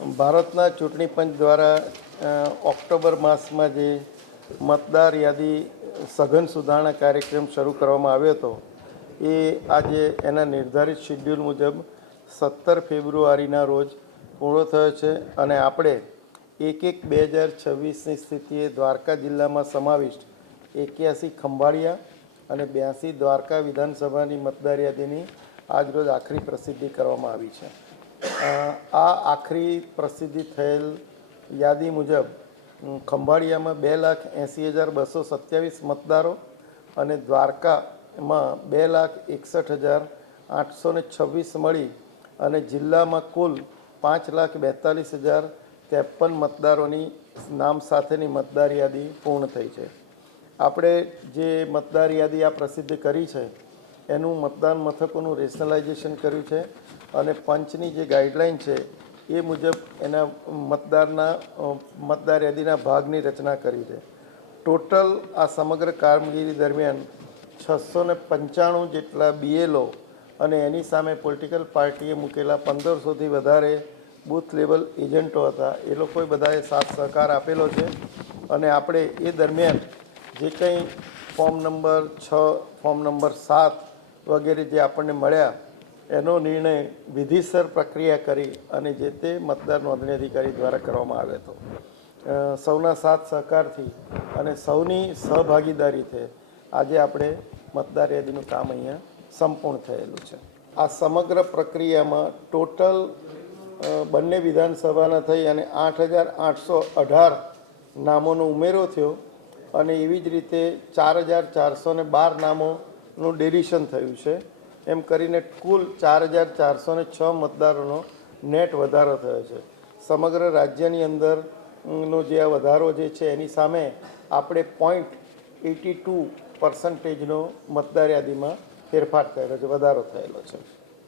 ભારતના ચૂંટણી પંચ દ્વારા ઓક્ટોબર માસમાં જે મતદાર યાદી સઘન સુધારણા કાર્યક્રમ શરૂ કરવામાં આવ્યો હતો એ આજે એના નિર્ધારિત શેડ્યુલ મુજબ 17 ફેબ્રુઆરીના રોજ પૂરો થયો છે અને આપણે 1/1/2026ની સ્થિતિએ દ્વારકા જિલ્લામાં સમાવિષ્ટ 81 ખંભાળિયા અને 82 દ્વારકા વિધાનસભાની મતદાર યાદીની આજરોજ આખરી પ્રસિદ્ધિ કરવામાં આવી છે। આ આખરી પ્રસિદ્ધિ થયેલ યાદી મુજબ ખંભાળિયામાં 2,80,227 મતદારો અને દ્વારકામાં 2,61,826 મળી અને જિલ્લામાં કુલ 5,42,053 મતદારોની નામ સાથેની મતદાર યાદી પૂર્ણ થઈ છે। આપણે જે મતદાર યાદી આ પ્રસિદ્ધ કરી છે એનું મતદાન મથકોનું રેશનલાઇઝેશન કર્યું છે અને પંચની જે ગાઈડલાઇન છે એ મુજબ એના મતદાર યાદીના ભાગની રચના કરી છે। ટોટલ આ સમગ્ર કામગીરી દરમિયાન 695 જેટલા BLO અને એની સામે પોલિટિકલ પાર્ટીએ મૂકેલા 1500થી વધારે બૂથ લેવલ એજન્ટો હતા, એ લોકોએ બધાએ સાથ સહકાર આપેલો છે અને આપણે એ દરમિયાન જે કંઈ ફોર્મ નંબર 6, ફોર્મ નંબર 7 વગેરે જે આપણને મળ્યા એનો નિર્ણય વિધિસર પ્રક્રિયા કરી અને જે તે મતદાર નોંધણી અધિકારી દ્વારા કરવામાં આવ્યો હતો। સૌના સાથ સહકારથી અને સૌની સહભાગીદારીથી આજે આપણે મતદાર યાદીનું કામ અહીંયા સંપૂર્ણ થયેલું છે। આ સમગ્ર પ્રક્રિયામાં ટોટલ બંને વિધાનસભાના થઈ અને 8,818 નામોનો ઉમેરો થયો અને એવી જ રીતે 4,412 નામોનું ડેલિશન થયું છે। એમ કરીને કુલ 4,406 મતદારોનો નેટ વધારો થયો છે। સમગ્ર રાજ્યની અંદરનો જે આ વધારો જે છે એની સામે આપણે 0.82% મતદાર યાદીમાં ફેરફાર થયેલો છે, વધારો થયેલો છે।